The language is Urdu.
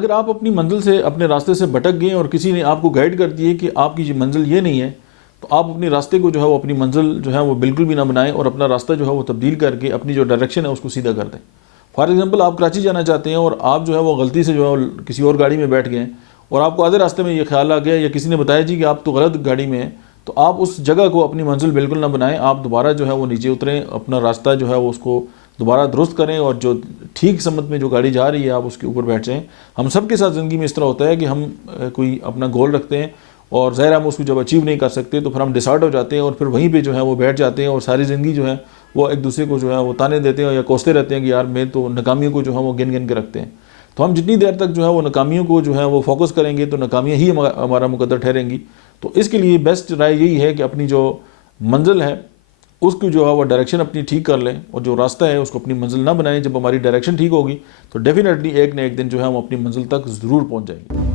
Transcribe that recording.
اگر آپ اپنی منزل سے اپنے راستے سے بھٹک گئے اور کسی نے آپ کو گائیڈ کر دی ہے کہ آپ کی منزل یہ نہیں ہے، تو آپ اپنے راستے کو جو ہے وہ اپنی منزل جو ہے وہ بالکل بھی نہ بنائیں اور اپنا راستہ جو ہے وہ تبدیل کر کے اپنی جو ڈائریکشن ہے اس کو سیدھا کر دیں۔ فار ایگزامپل آپ کراچی جانا چاہتے ہیں اور آپ جو ہے وہ غلطی سے جو ہے وہ کسی اور گاڑی میں بیٹھ گئے ہیں اور آپ کو آدھے راستے میں یہ خیال آ گیا یا کسی نے بتایا جی کہ آپ تو غلط گاڑی میں ہیں، تو آپ اس جگہ کو اپنی منزل بالکل نہ بنائیں، آپ دوبارہ جو ہے وہ نیچے اتریں، اپنا راستہ جو ہے وہ اس کو دوبارہ درست کریں اور جو ٹھیک سمت میں جو گاڑی جا رہی ہے آپ اس کے اوپر بیٹھ جائیں۔ ہم سب کے ساتھ زندگی میں اس طرح ہوتا ہے کہ ہم کوئی اپنا گول رکھتے ہیں اور ظاہر ہم اس کو جب اچیو نہیں کر سکتے تو پھر ہم ڈسارٹ ہو جاتے ہیں اور پھر وہیں پہ جو ہے وہ بیٹھ جاتے ہیں اور ساری زندگی جو ہے وہ ایک دوسرے کو جو ہے وہ تانے دیتے ہیں یا کوستے رہتے ہیں کہ یار میں تو ناکامیوں کو جو ہے وہ گن گن کے رکھتے ہیں۔ تو ہم جتنی دیر تک جو ہے وہ ناکامیوں کو جو ہے وہ فوکس کریں گے تو ناکامیاں ہی ہمارا مقدر ٹھہریں گی۔ تو اس کے لیے بیسٹ رائے یہی ہے کہ اپنی جو منزل ہے اس کی جو ہے وہ ڈائریکشن اپنی ٹھیک کر لیں اور جو راستہ ہے اس کو اپنی منزل نہ بنائیں۔ جب ہماری ڈائریکشن ٹھیک ہوگی تو ڈیفینیٹلی ایک نہ ایک دن جو ہے ہم اپنی منزل تک ضرور پہنچ جائیں گے۔